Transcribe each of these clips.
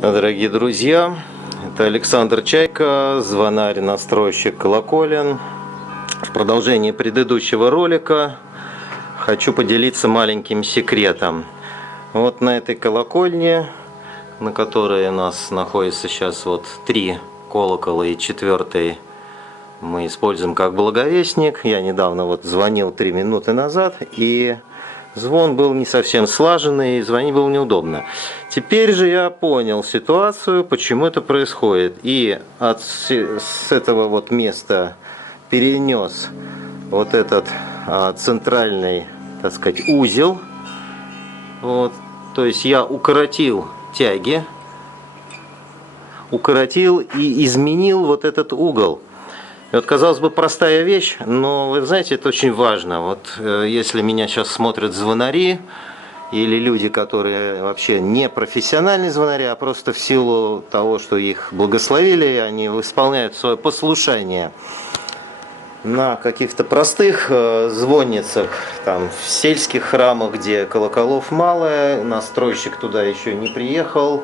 Дорогие друзья, это Александр Чайка, звонарь, настройщик колоколен. В продолжении предыдущего ролика хочу поделиться маленьким секретом. Вот на этой колокольне, на которой у нас находится сейчас вот 3 колокола и 4-й мы используем как благовестник. Я недавно вот звонил 3 минуты назад, и звон был не совсем слаженный, и звонить было неудобно. Теперь же я понял ситуацию, почему это происходит. И с этого вот места перенес вот этот центральный, так сказать, узел. Вот. То есть я укоротил тяги, укоротил и изменил вот этот угол. И вот, казалось бы, простая вещь, но вы знаете, это очень важно. Вот если меня сейчас смотрят звонари или люди, которые вообще не профессиональные звонари, а просто в силу того, что их благословили, они исполняют свое послушание на каких-то простых звонницах, там, в сельских храмах, где колоколов мало, настройщик туда еще не приехал.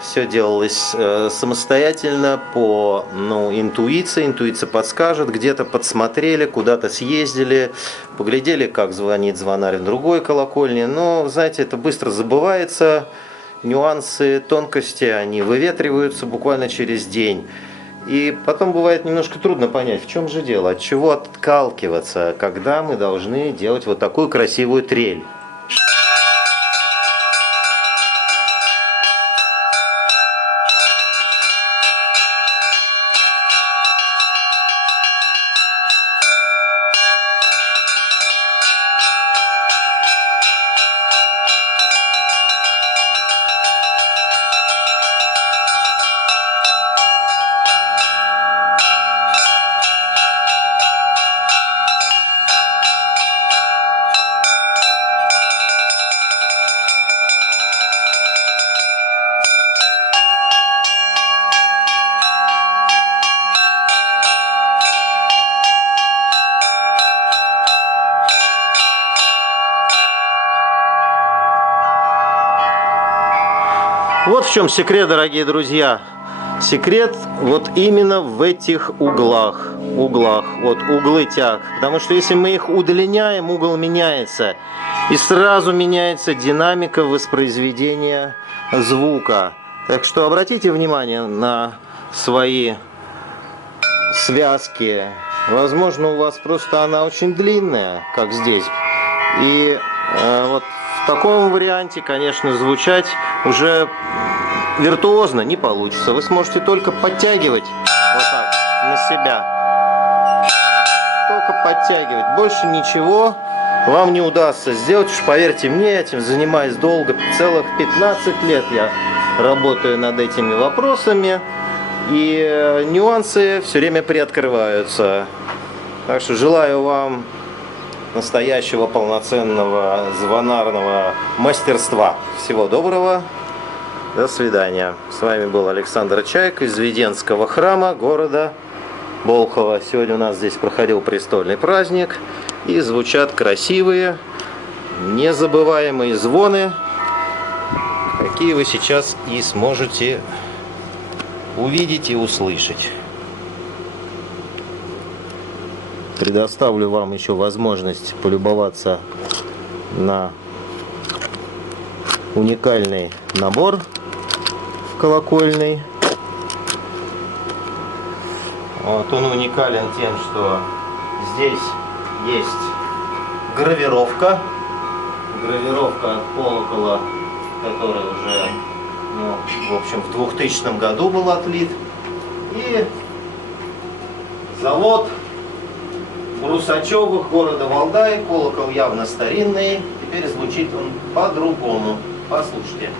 Все делалось самостоятельно, по интуиции. Интуиция подскажет, где-то подсмотрели, куда-то съездили, поглядели, как звонит звонарь в другой колокольне. Но, знаете, это быстро забывается. Нюансы, тонкости, они выветриваются буквально через день. И потом бывает немножко трудно понять, в чем же дело, от чего отталкиваться, когда мы должны делать вот такую красивую трель. Вот в чем секрет, дорогие друзья. Секрет вот именно в этих углах, вот углы тяг. Потому что если мы их удлиняем, угол меняется. И сразу меняется динамика воспроизведения звука. Так что обратите внимание на свои связки. Возможно, у вас просто она очень длинная, как здесь. И вот в таком варианте, конечно, звучать уже виртуозно не получится. Вы сможете только подтягивать вот так на себя. Только подтягивать. Больше ничего вам не удастся сделать. Уж поверьте мне, этим занимаюсь долго. Целых 15 лет я работаю над этими вопросами. И нюансы все время приоткрываются. Так что желаю вам настоящего полноценного звонарного мастерства. Всего доброго. До свидания. С вами был Александр Чайка из Веденского храма города Болхова. Сегодня у нас здесь проходил престольный праздник. И звучат красивые, незабываемые звоны, какие вы сейчас и сможете увидеть и услышать. Предоставлю вам еще возможность полюбоваться на уникальный набор в колокольной. Вот он уникален тем, что здесь есть гравировка от колокола, который уже, в общем, в 2000 году был отлит. И завод Брусачевых города Валдай, колокол явно старинный, теперь звучит он по-другому. Послушайте.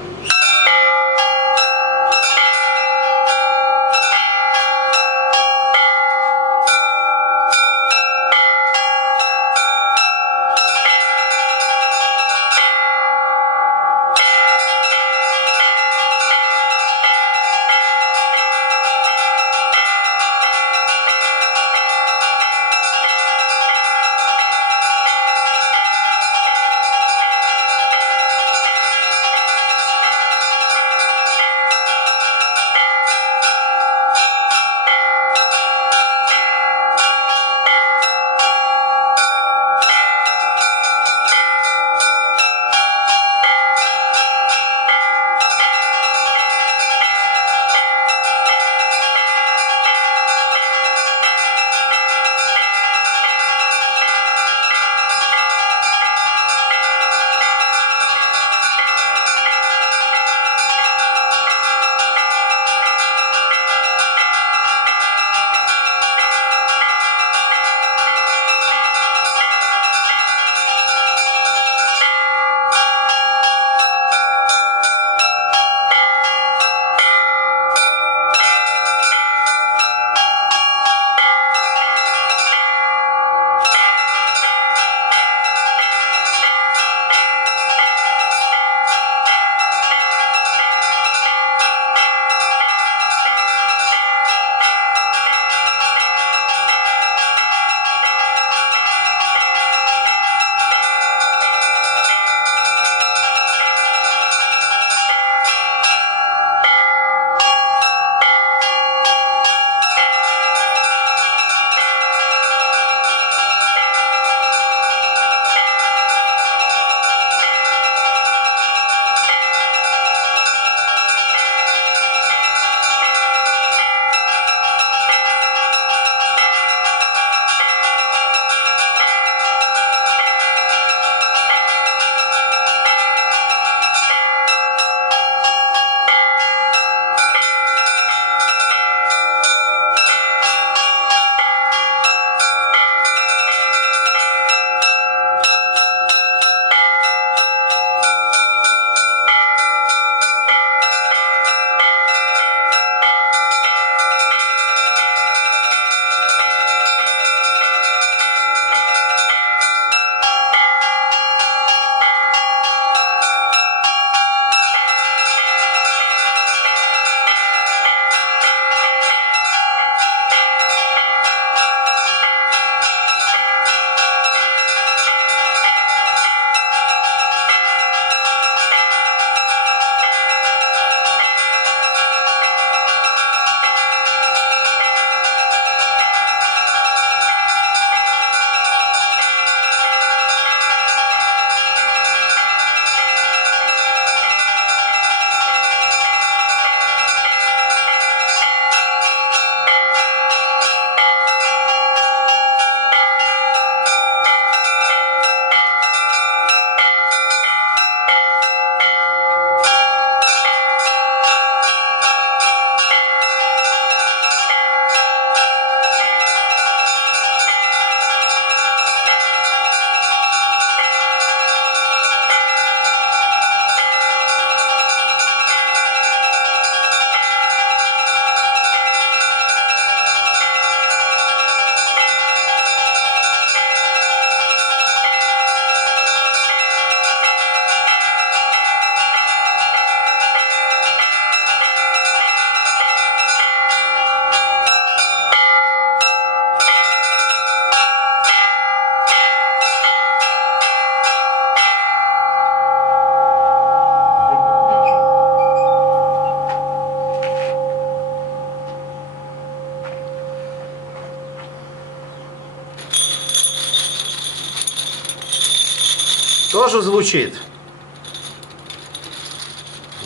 тоже звучит.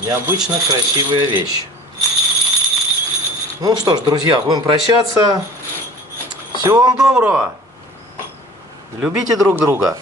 Необычно красивая вещь. Ну что ж, друзья, будем прощаться. Всего вам доброго. Любите друг друга.